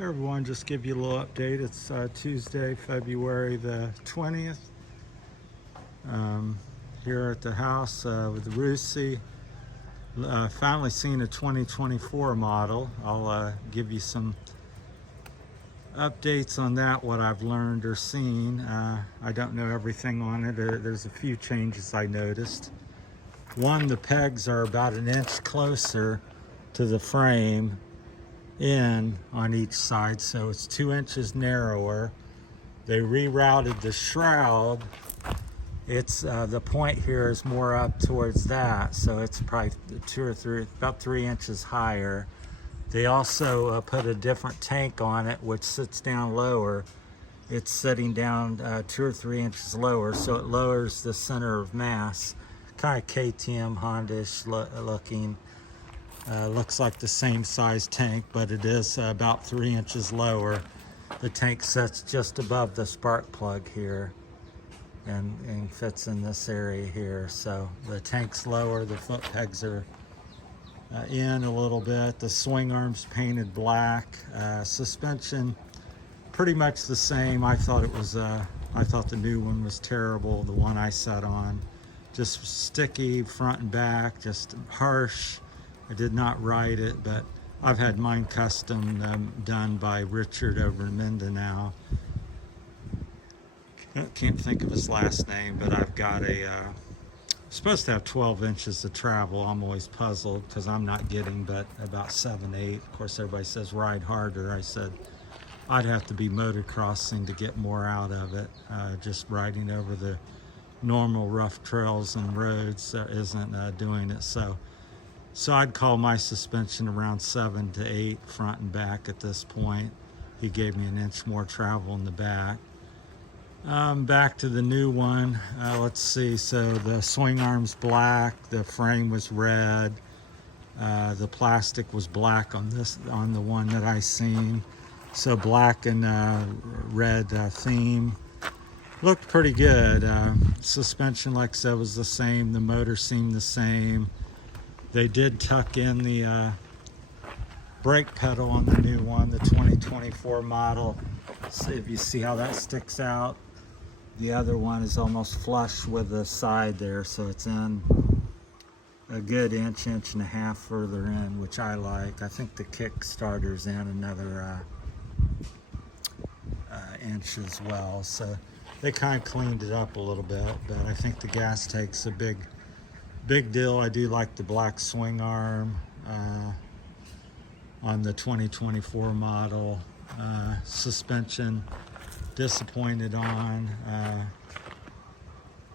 Hey everyone, just give you a little update. It's Tuesday, February the 20th. Um, Here at the house with Rusi. Finally seen a 2024 model. I'll give you some updates on that, what I've learned or seen. I don't know everything on it. There's a few changes I noticed. One, the pegs are about an inch closer to the frame in on each side, so it's 2 inches narrower. They rerouted the shroud. It's the point here is more up towards that, so it's probably about 3 inches higher. They also put a different tank on it, which sits down lower. It's sitting down 2 or 3 inches lower, so it lowers the center of mass. Kind of KTM Honda-ish looking. Looks like the same size tank, but it is about 3 inches lower. The tank sits just above the spark plug here and fits in this area here. So the tank's lower, the foot pegs are in a little bit. The swing arm's painted black. Suspension pretty much the same. I thought the new one was terrible, the one I sat on. Just sticky front and back, just harsh. I did not ride it, but I've had mine custom done by Richard over in Mindanao. I can't think of his last name, but I've got supposed to have 12 inches of travel. I'm always puzzled because I'm not getting but about 7, 8. Of course, everybody says ride harder. I said I'd have to be motocrossing to get more out of it. Just riding over the normal rough trails and roads isn't doing it. So I'd call my suspension around 7 to 8 front and back at this point. He gave me an inch more travel in the back. Back to the new one. Let's see. So the swing arm's black. The frame was red. The plastic was black on the one that I seen. So black and red theme. Looked pretty good. Suspension, like I said, was the same. The motor seemed the same. They did tuck in the brake pedal on the new one, the 2024 model. See if you see how that sticks out. The other one is almost flush with the side there, so it's in a good inch and a half further in, which I like. I think the Kickstarter's in another inch as well. So they kind of cleaned it up a little bit, but I think the gas tank's a big deal. I do like the black swing arm on the 2024 model. Suspension, disappointed on.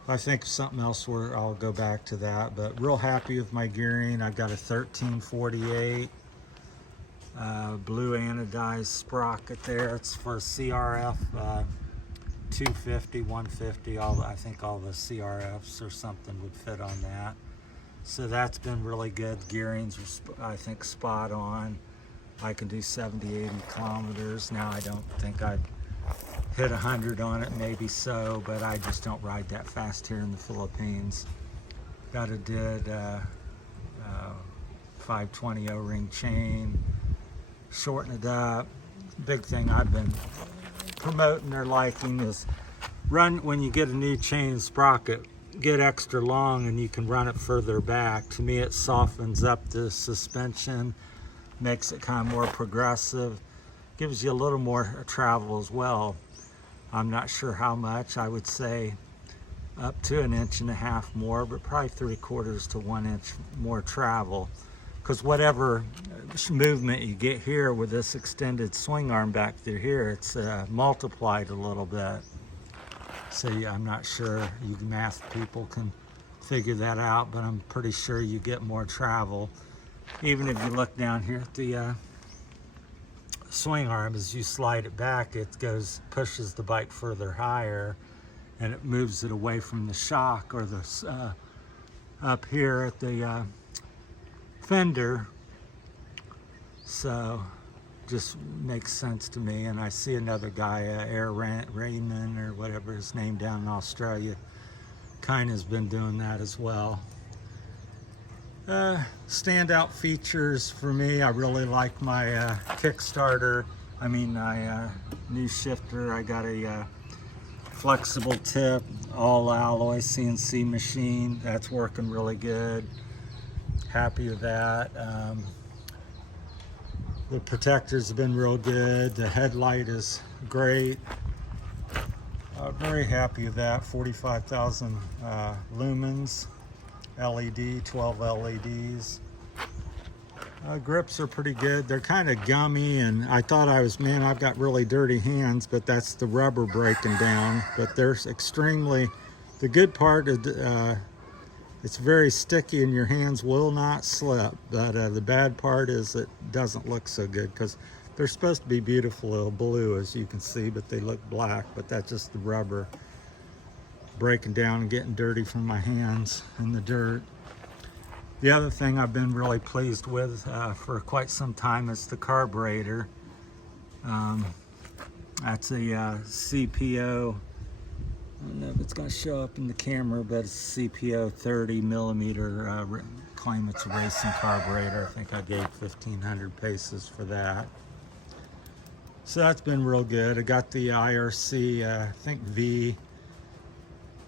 I think something else where I'll go back to that, but real happy with my gearing. I've got a 1348 blue anodized sprocket there. It's for CRF 250, 150, I think all the CRFs or something would fit on that. So that's been really good. Gearings are, I think, spot on. I can do 70, 80 kilometers. Now I don't think I'd hit 100 on it, maybe so, but I just don't ride that fast here in the Philippines. Got a 520 O-ring chain, shorten it up. Big thing I've been promoting or liking is run, when you get a new chain sprocket, get extra long and you can run it further back. To me, it softens up the suspension, makes it kind of more progressive, gives you a little more travel as well. I'm not sure how much. I would say up to an inch and a half more, but probably 3/4 to 1 inch more travel, because whatever movement you get here with this extended swing arm back through here, it's multiplied a little bit. So yeah, I'm not sure, you math people can figure that out, but I'm pretty sure you get more travel. Even if you look down here at the swing arm, as you slide it back, it pushes the bike further higher, and it moves it away from the shock or the up here at the fender. So just makes sense to me. And I see another guy, Raymond or whatever his name, down in Australia, kind of has been doing that as well. Standout features for me, I really like my Kickstarter new shifter. I got a flexible tip, all alloy CNC machine. That's working really good. Happy with that. The protectors have been real good. The headlight is great. Very happy with that. 45,000 lumens, LED, 12 LEDs. Grips are pretty good. They're kind of gummy, and I thought I've got really dirty hands, but that's the rubber breaking down. But they're extremely, the good part is it's very sticky and your hands will not slip. But the bad part is it doesn't look so good because they're supposed to be beautiful blue, as you can see, but they look black. But that's just the rubber breaking down and getting dirty from my hands in the dirt. The other thing I've been really pleased with for quite some time is the carburetor. That's a CPO. I don't know if it's going to show up in the camera, but it's CPO 30 millimeter. Claim it's a racing carburetor. I think I gave 1,500 paces for that. So that's been real good. I got the IRC, I think V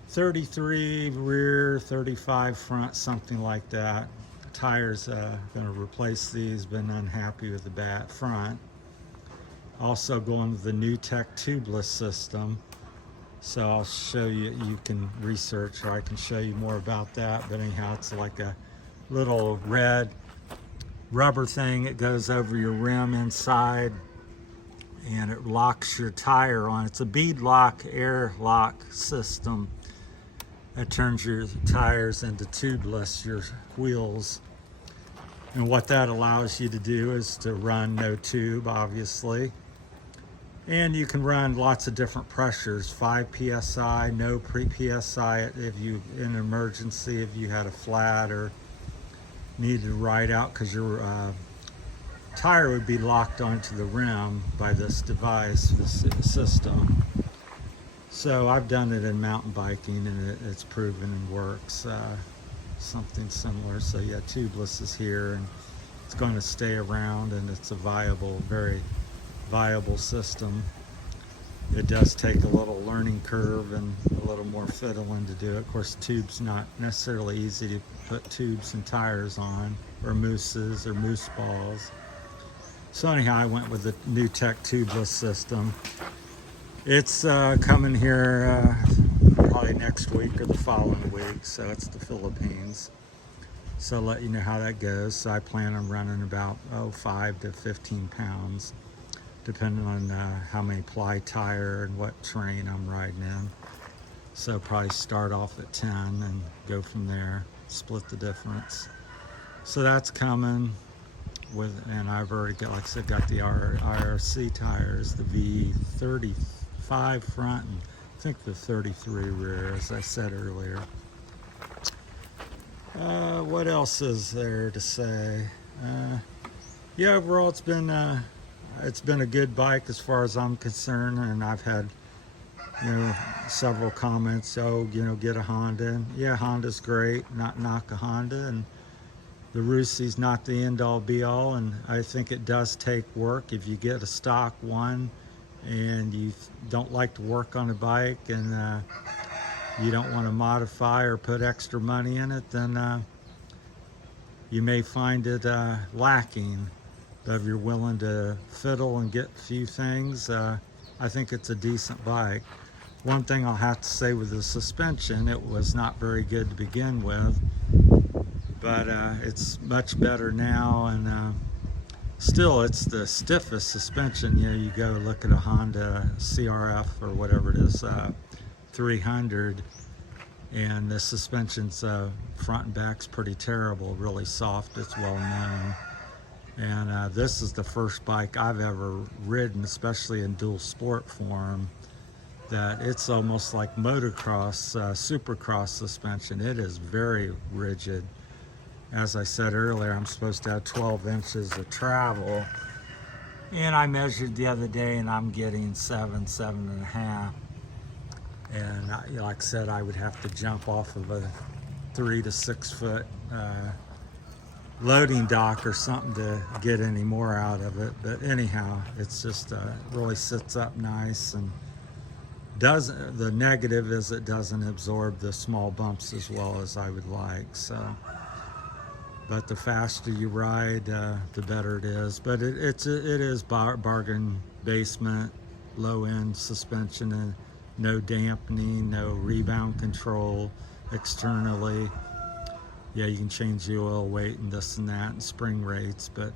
33 rear, 35 front, something like that. Tires, going to replace these. Been unhappy with the front. Also going with the new tech tubeless system. So I'll show you, you can research, or I can show you more about that. But anyhow, it's like a little red rubber thing. It goes over your rim inside and it locks your tire on. It's a bead lock, air lock system. It turns your tires into tubeless, your wheels. And what that allows you to do is to run no tube, obviously. And you can run lots of different pressures, 5 PSI, no pre-PSI if you, in an emergency, if you had a flat or needed to ride out because your tire would be locked onto the rim by this device, this system. So I've done it in mountain biking and it's proven and works. Something similar. So yeah, tubeless is here and it's going to stay around, and it's a viable, very viable system. It does take a little learning curve and a little more fiddling to do it. Of course, tube's not necessarily easy to put tubes and tires on, or mooses or moose balls. So anyhow, I went with the new tech tubeless system. It's coming here probably next week or the following week, so it's the Philippines. So I'll let you know how that goes. So I plan on running about 5 to 15 pounds, depending on how many ply tire and what terrain I'm riding in. So probably start off at 10 and go from there, split the difference. So that's coming with, and I've already got, like I said, got the IRC tires, the V35 front, and I think the 33 rear, as I said earlier. What else is there to say? Yeah, overall it's been a good bike as far as I'm concerned, and I've had, several comments. Get a Honda. And yeah, Honda's great. Not knock a Honda, and the Rusi's not the end-all be-all, and I think it does take work. If you get a stock one and you don't like to work on a bike and you don't want to modify or put extra money in it, then you may find it lacking. But if you're willing to fiddle and get a few things, I think it's a decent bike. One thing I'll have to say with the suspension, it was not very good to begin with, but it's much better now, and still it's the stiffest suspension. You go look at a Honda CRF or whatever it is, 300, and the suspension's front and back's pretty terrible, really soft, it's well known. And this is the first bike I've ever ridden, especially in dual sport form, that it's almost like motocross, supercross suspension. It is very rigid. As I said earlier, I'm supposed to have 12 inches of travel, and I measured the other day and I'm getting 7.5. And like I said, I would have to jump off of a 3 to 6 foot loading dock or something to get any more out of it. But anyhow, it's just really sits up nice, and doesn't, the negative is it doesn't absorb the small bumps as well as I would like. So, but the faster you ride, the better it is. But it is bargain basement, low end suspension, and no dampening, no rebound control externally. Yeah, you can change the oil weight and this and that and spring rates, but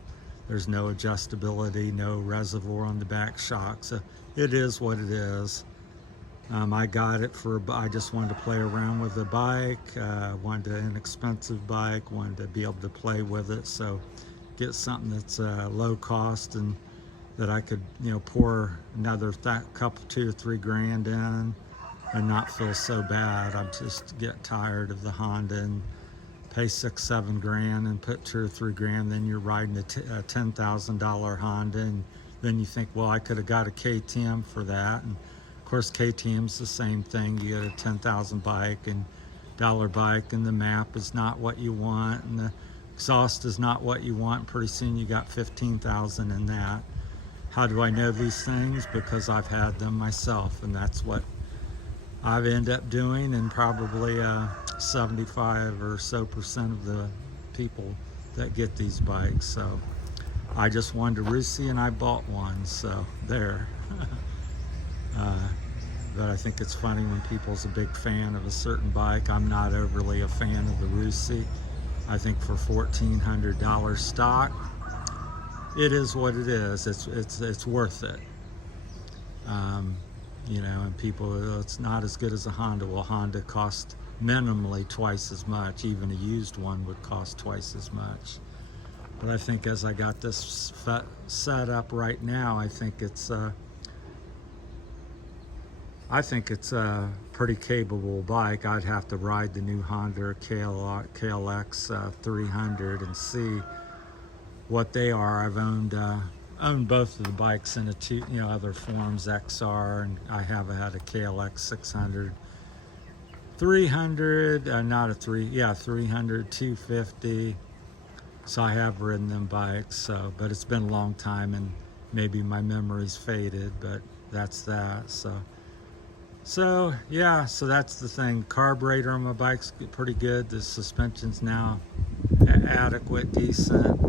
there's no adjustability, no reservoir on the back shock. So it is what it is. I got it for, I just wanted to play around with the bike, wanted an inexpensive bike, wanted to be able to play with it. So get something that's low cost and that I could, you know, pour another couple, 2 or 3 grand in and not feel so bad. I just get tired of the Honda and pay 6-7 grand and put 2 or 3 grand, then you're riding a $10,000 Honda, and then you think, well, I could have got a KTM for that. And of course KTM's the same thing. You get a 10,000 bike and dollar bike, and the map is not what you want, and the exhaust is not what you want. Pretty soon you got 15,000 in that. How do I know these things? Because I've had them myself, and that's what I've ended up doing, and probably 75 or so percent of the people that get these bikes. So I just wanted a Rusi and I bought one, so there. But I think it's funny when people's a big fan of a certain bike. I'm not overly a fan of the Rusi. I think for $1,400 stock, it is what it is. It's worth it. You know, and people, it's not as good as a Honda. Well, Honda cost minimally twice as much. Even a used one would cost twice as much. But I think as I got this set up right now, I think it's a pretty capable bike. I'd have to ride the new Honda KLX 300 and see what they are. I've owned both of the bikes in other forms, XR, and I have had a KLX 600, 300, 300, 250. So I have ridden them bikes. So, but it's been a long time, and maybe my memory's faded. But that's that. So yeah. So that's the thing. Carburetor on my bike's pretty good. The suspension's now adequate, decent.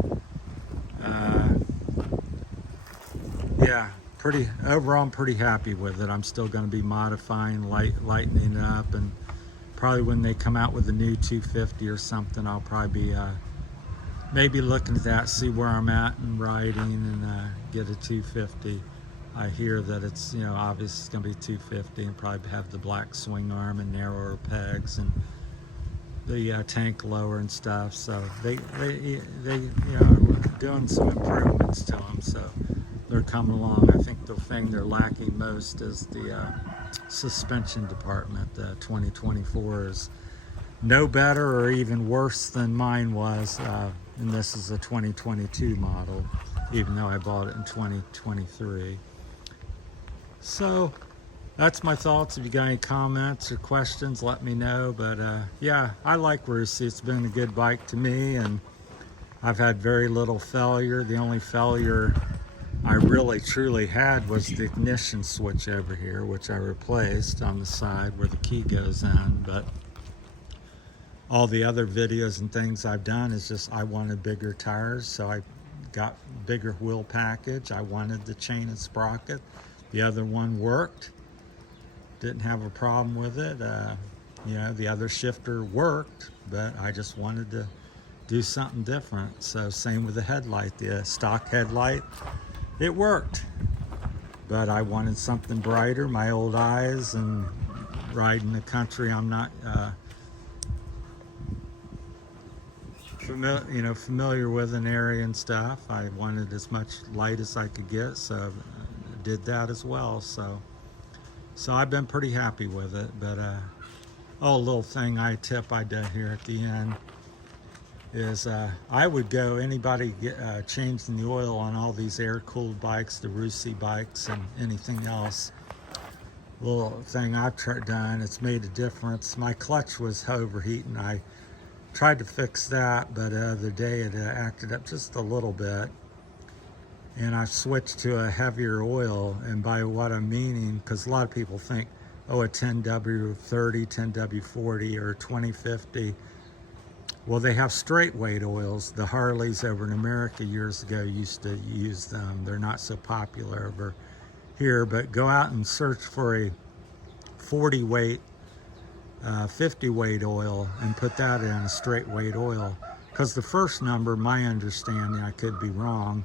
Yeah, overall I'm pretty happy with it. I'm still going to be modifying, lightening up, and probably when they come out with a new 250 or something, I'll probably be maybe looking at that, see where I'm at and riding, and get a 250. I hear that it's, you know, obviously it's going to be 250 and probably have the black swing arm and narrower pegs and the tank lower and stuff. So they you know, are doing some improvements to them. So they're coming along. I think the thing they're lacking most is the suspension department. The 2024 is no better or even worse than mine was, and this is a 2022 model, even though I bought it in 2023. So that's my thoughts. If you got any comments or questions, let me know. But yeah, I like Rusi. It's been a good bike to me, and I've had very little failure. The only failure I really truly had was the ignition switch over here, which I replaced on the side where the key goes in. But all the other videos and things I've done is just I wanted bigger tires, so I got bigger wheel package. I wanted the chain and sprocket. The other one worked, didn't have a problem with it. You know, the other shifter worked, but I just wanted to do something different. So same with the headlight, the stock headlight. It worked, but I wanted something brighter. My old eyes and riding the country, I'm not familiar with an area and stuff. I wanted as much light as I could get, so I did that as well. So I've been pretty happy with it. But a little thing I did here at the end is I would go, anybody changing the oil on all these air-cooled bikes, the Rusi bikes and anything else. Little thing I've done, it's made a difference. My clutch was overheating. I Tried to fix that, but the other day it acted up just a little bit. And I switched to a heavier oil. And by what I'm meaning, because a lot of people think, oh, a 10W30, 10W40, or 2050. Well, they have straight weight oils. The Harleys over in America years ago used to use them. They're not so popular over here, but go out and search for a 40 weight, 50 weight oil and put that in a straight weight oil. Because the first number, my understanding, I could be wrong,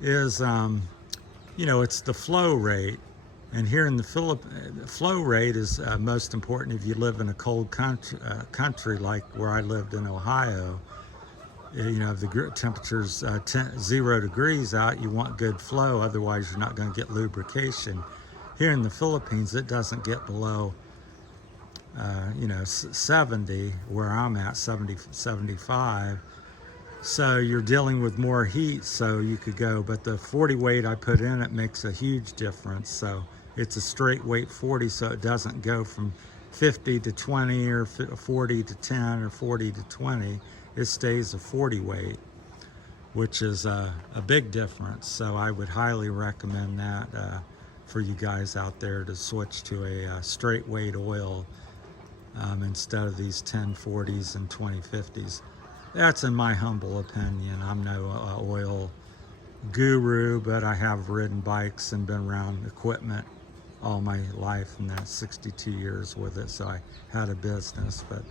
is, it's the flow rate. And here in the Philippines, flow rate is most important if you live in a cold country like where I lived in Ohio. If the temperature's 0 degrees out, you want good flow, otherwise you're not going to get lubrication. Here in the Philippines, it doesn't get below 70, where I'm at, 70, 75. So you're dealing with more heat, so you could go, but the 40 weight I put in it makes a huge difference. So it's a straight weight 40, so it doesn't go from 50 to 20 or 40 to 10 or 40 to 20. It stays a 40 weight, which is a big difference. So I would highly recommend that for you guys out there to switch to a straight weight oil instead of these 1040s and 2050s. That's in my humble opinion. I'm no oil guru, but I have ridden bikes and been around equipment all my life, and that's 62 years with it, so I had a business. But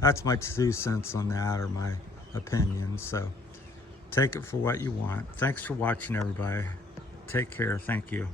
that's my 2 cents on that, or my opinion, so take it for what you want. Thanks for watching, everybody. Take care. Thank you.